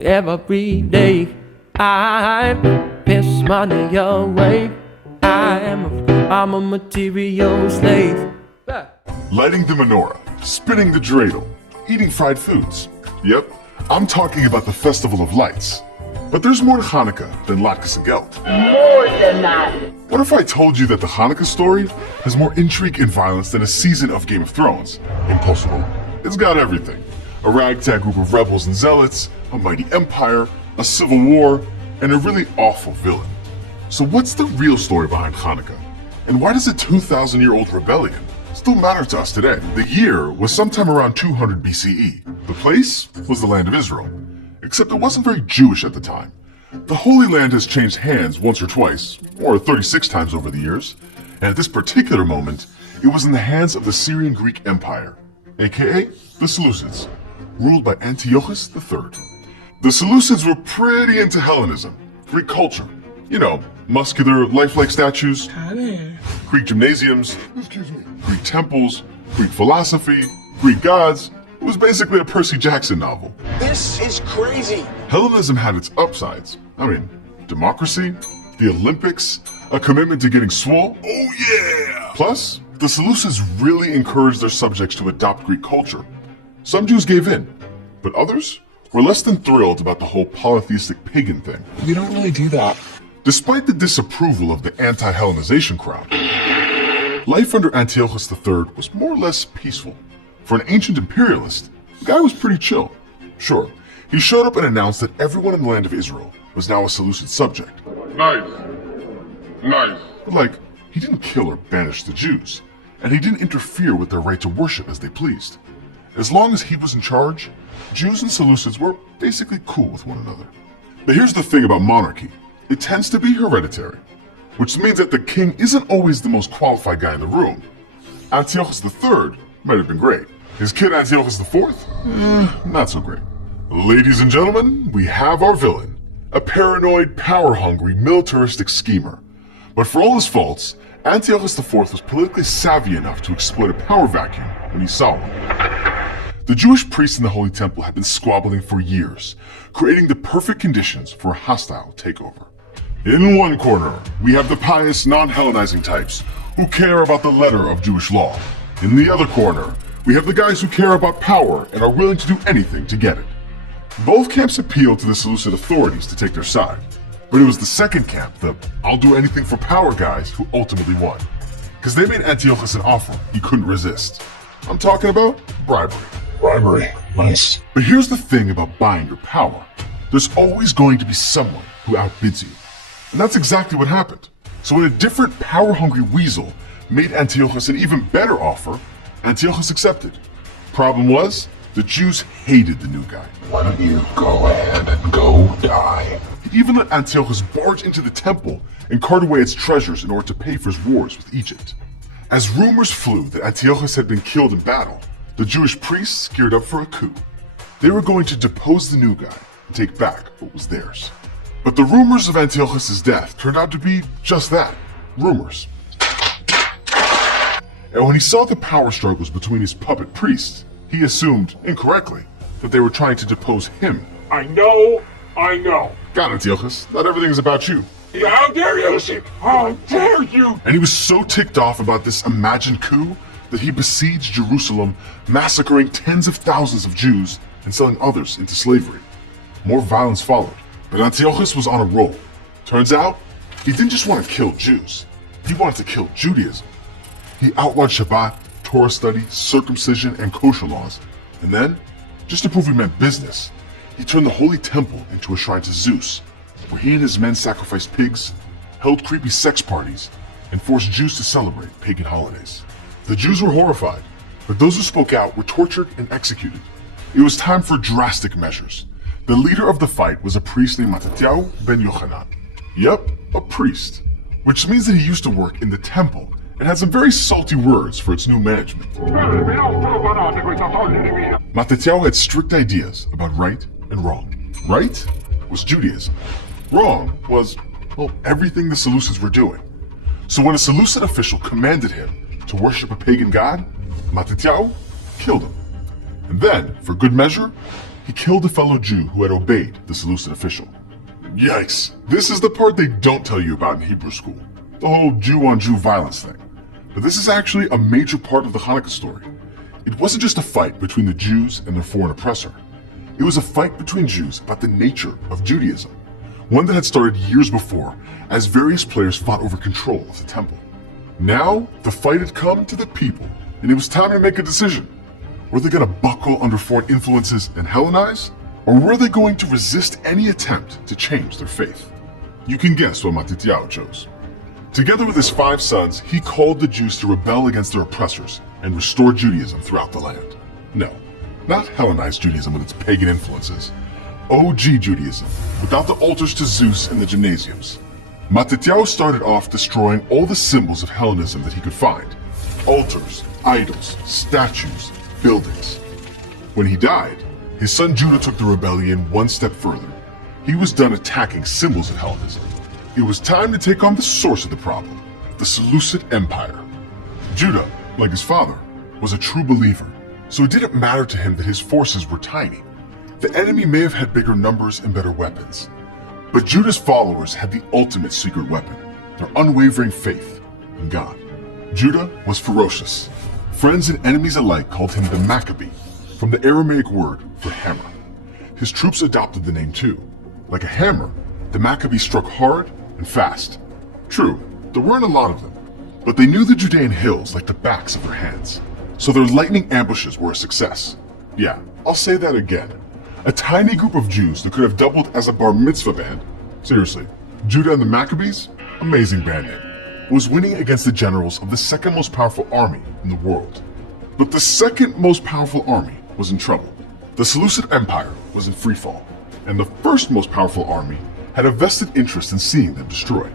Every day I piss money away. I'm a material slave. Lighting the menorah, spinning the dreidel, eating fried foods. Yep, I'm talking about the Festival of Lights. But there's more to Hannika than latkes and geld. More than that. What if I told you that the Hannika story has more intrigue and violence than a season of Game of Thrones? Impossible. It's got everything. A ragtag group of rebels and zealots, a mighty empire, a civil war, and a really awful villain. So what's the real story behind Hannika? And why does a 2,000-year-old rebellion still matter to us today? The year was sometime around 200 BCE. The place was the land of Israel, except it wasn't very Jewish at the time. The Holy Land has changed hands once or twice, or 36 times over the years, and at this particular moment, it was in the hands of the Syrian Greek Empire, aka the Seleucids, ruled by Antiochus III. The Seleucids were pretty into Hellenism, Greek culture. You know, muscular, lifelike statues, Greek gymnasiums, Greek temples, Greek philosophy, Greek gods. It was basically a Percy Jackson novel. This is crazy. Hellenism had its upsides. I mean, democracy, the Olympics, a commitment to getting swole. Oh yeah! Plus, the Seleucids really encouraged their subjects to adopt Greek culture. Some Jews gave in, but others were less than thrilled about the whole polytheistic pagan thing. We don't really do that. Despite the disapproval of the anti-Hellenization crowd, life under Antiochus III was more or less peaceful. For an ancient imperialist, the guy was pretty chill. Sure, he showed up and announced that everyone in the land of Israel was now a Seleucid subject. Nice. But like, he didn't kill or banish the Jews, and he didn't interfere with their right to worship as they pleased. As long as he was in charge, Jews and Seleucids were basically cool with one another. But here's the thing about monarchy. It tends to be hereditary, which means that the king isn't always the most qualified guy in the room. Antiochus III might have been great. His kid Antiochus IV? Not so great. Ladies and gentlemen, we have our villain. A paranoid, power-hungry, militaristic schemer. But for all his faults, Antiochus IV was politically savvy enough to exploit a power vacuum when he saw one. The Jewish priests in the Holy Temple had been squabbling for years, creating the perfect conditions for a hostile takeover. In one corner, we have the pious, non-Hellenizing types who care about the letter of Jewish law. In the other corner, we have the guys who care about power and are willing to do anything to get it. Both camps appealed to the Seleucid authorities to take their side, but it was the second camp, the I'll do anything for power guys, who ultimately won. Because they made Antiochus an offer he couldn't resist. I'm talking about bribery. Bribery. Nice. But here's the thing about buying your power. There's always going to be someone who outbids you. And that's exactly what happened. So when a different power-hungry weasel made Antiochus an even better offer, Antiochus accepted. Problem was, the Jews hated the new guy. Why don't you go ahead and go die? He even let Antiochus barge into the temple and cart away its treasures in order to pay for his wars with Egypt. As rumors flew that Antiochus had been killed in battle, the Jewish priests geared up for a coup. They were going to depose the new guy and take back what was theirs. But the rumors of Antiochus' death turned out to be just that, rumors. And when he saw the power struggles between his puppet priests, he assumed, incorrectly, that they were trying to depose him. I know. God, Antiochus, not everything is about you. How dare you? How dare you? And he was so ticked off about this imagined coup that he besieged Jerusalem, massacring tens of thousands of Jews and selling others into slavery. More violence followed, but Antiochus was on a roll. Turns out, he didn't just want to kill Jews, he wanted to kill Judaism. He outlawed Shabbat, Torah study, circumcision, and kosher laws. And then, just to prove he meant business, he turned the Holy Temple into a shrine to Zeus, where he and his men sacrificed pigs, held creepy sex parties, and forced Jews to celebrate pagan holidays. The Jews were horrified, but those who spoke out were tortured and executed. It was time for drastic measures. The leader of the fight was a priest named Mattatyahu ben Yochanan. Yep, a priest, which means that he used to work in the temple and had some very salty words for its new management. Mattatyahu had strict ideas about right and wrong. Right was Judaism. Wrong was, well, everything the Seleucids were doing. So when a Seleucid official commanded him to worship a pagan god, Mattatyahu killed him. And then, for good measure, he he killed a fellow Jew who had obeyed the Seleucid official. Yikes, this is the part they don't tell you about in Hebrew school, the whole Jew-on-Jew violence thing. But this is actually a major part of the Hannika story. It wasn't just a fight between the Jews and their foreign oppressor. It was a fight between Jews about the nature of Judaism, one that had started years before as various players fought over control of the temple. Now, the fight had come to the people, and it was time to make a decision. Were they going to buckle under foreign influences and Hellenize? Or were they going to resist any attempt to change their faith? You can guess what Matityahu chose. Together with his 5 sons, he called the Jews to rebel against their oppressors and restore Judaism throughout the land. No, not Hellenized Judaism with its pagan influences. OG Judaism, without the altars to Zeus and the gymnasiums. Matityahu started off destroying all the symbols of Hellenism that he could find. Altars, idols, statues, buildings. When he died, his son Judah took the rebellion one step further. He was done attacking symbols of Hellenism. It was time to take on the source of the problem, the Seleucid Empire. Judah, like his father, was a true believer, so it didn't matter to him that his forces were tiny. The enemy may have had bigger numbers and better weapons, but Judah's followers had the ultimate secret weapon, their unwavering faith in God. Judah was ferocious. Friends and enemies alike called him the Maccabee, from the Aramaic word for hammer. His troops adopted the name too. Like a hammer, the Maccabees struck hard and fast. True, there weren't a lot of them, but they knew the Judean hills like the backs of their hands, so their lightning ambushes were a success. Yeah, I'll say that again. A tiny group of Jews that could have doubled as a bar mitzvah band. Seriously, Judah and the Maccabees, amazing band name, was winning against the generals of the second most powerful army in the world. But the second most powerful army was in trouble. The Seleucid Empire was in freefall, and the first most powerful army had a vested interest in seeing them destroyed.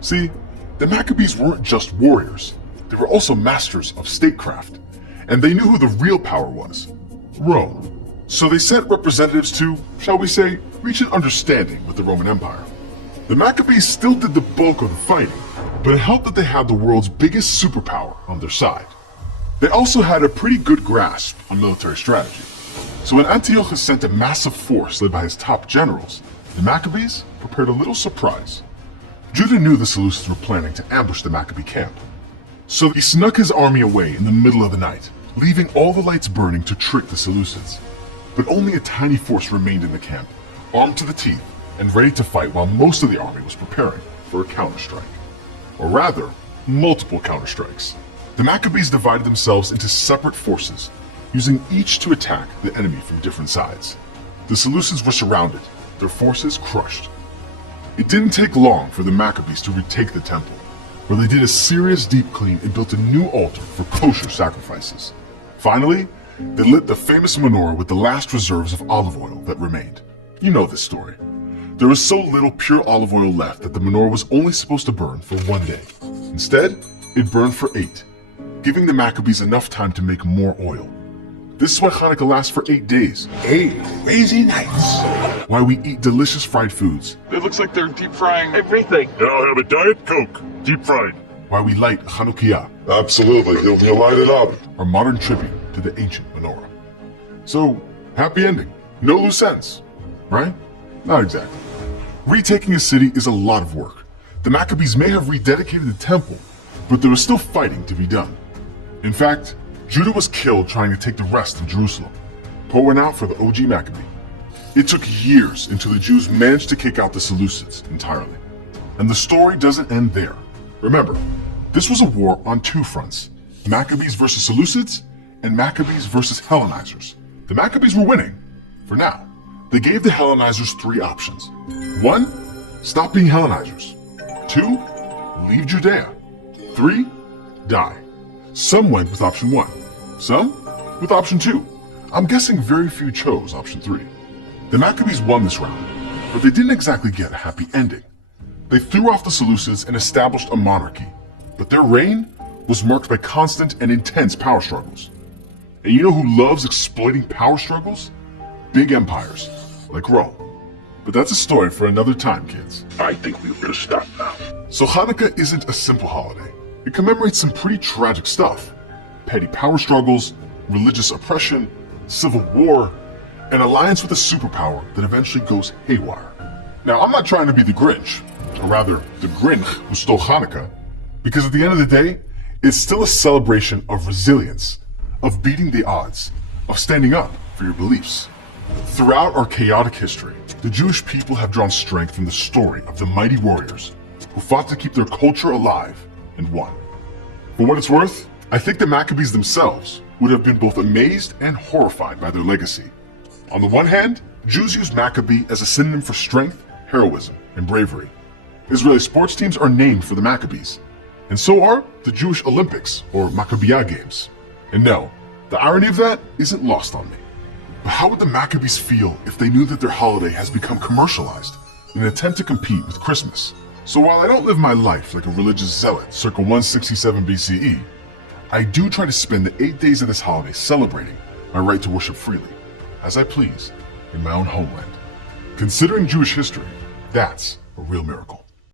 See, the Maccabees weren't just warriors, they were also masters of statecraft, and they knew who the real power was, Rome. So they sent representatives to, shall we say, reach an understanding with the Roman Empire. The Maccabees still did the bulk of the fighting, but it helped that they had the world's biggest superpower on their side. They also had a pretty good grasp on military strategy. So when Antiochus sent a massive force led by his top generals, the Maccabees prepared a little surprise. Judah knew the Seleucids were planning to ambush the Maccabee camp. So he snuck his army away in the middle of the night, leaving all the lights burning to trick the Seleucids. But only a tiny force remained in the camp, armed to the teeth and ready to fight while most of the army was preparing for a counterstrike. Or rather, multiple counterstrikes. The Maccabees divided themselves into separate forces, using each to attack the enemy from different sides. The Seleucids were surrounded, their forces crushed. It didn't take long for the Maccabees to retake the temple, where they did a serious deep clean and built a new altar for kosher sacrifices. Finally, they lit the famous menorah with the last reserves of olive oil that remained. You know this story. There was so little pure olive oil left that the menorah was only supposed to burn for 1 day. Instead, it burned for 8, giving the Maccabees enough time to make more oil. This is why Hanukkah lasts for 8 days. 8 crazy nights. Why we eat delicious fried foods. It looks like they're deep frying everything. I'll have a Diet Coke, deep fried. Why we light Hanukkah, Absolutely, he'll light it up. our modern tribute to the ancient menorah. So, happy ending. No loose ends, right? Not exactly. Retaking a city is a lot of work. The Maccabees may have rededicated the temple, but there was still fighting to be done. In fact, Judah was killed trying to take the rest of Jerusalem. Pouring out for the OG Maccabee. It took years until the Jews managed to kick out the Seleucids entirely. And the story doesn't end there. Remember, this was a war on 2 fronts. Maccabees versus Seleucids, and Maccabees versus Hellenizers. The Maccabees were winning, for now. They gave the Hellenizers 3 options. 1, stop being Hellenizers. 2, leave Judea. 3, die. Some went with option 1, some with option 2. I'm guessing very few chose option 3. The Maccabees won this round, but they didn't exactly get a happy ending. They threw off the Seleucids and established a monarchy, but their reign was marked by constant and intense power struggles. And you know who loves exploiting power struggles? Big empires, like Rome. But that's a story for another time, kids. I think we better stop now. So Hanukkah isn't a simple holiday. It commemorates some pretty tragic stuff. Petty power struggles, religious oppression, civil war, an alliance with a superpower that eventually goes haywire. Now, I'm not trying to be the Grinch, or rather, the Grinch who stole Hannika, because at the end of the day, it's still a celebration of resilience, of beating the odds, of standing up for your beliefs. Throughout our chaotic history, the Jewish people have drawn strength from the story of the mighty warriors who fought to keep their culture alive and won. For what it's worth, I think the Maccabees themselves would have been both amazed and horrified by their legacy. On the one hand, Jews use Maccabee as a synonym for strength, heroism, and bravery. Israeli sports teams are named for the Maccabees, and so are the Jewish Olympics, or Maccabiah Games. And no, the irony of that isn't lost on me. But how would the Maccabees feel if they knew that their holiday has become commercialized in an attempt to compete with Christmas? So while I don't live my life like a religious zealot circa 167 BCE, I do try to spend the 8 days of this holiday celebrating my right to worship freely, as I please, in my own homeland. Considering Jewish history, that's a real miracle.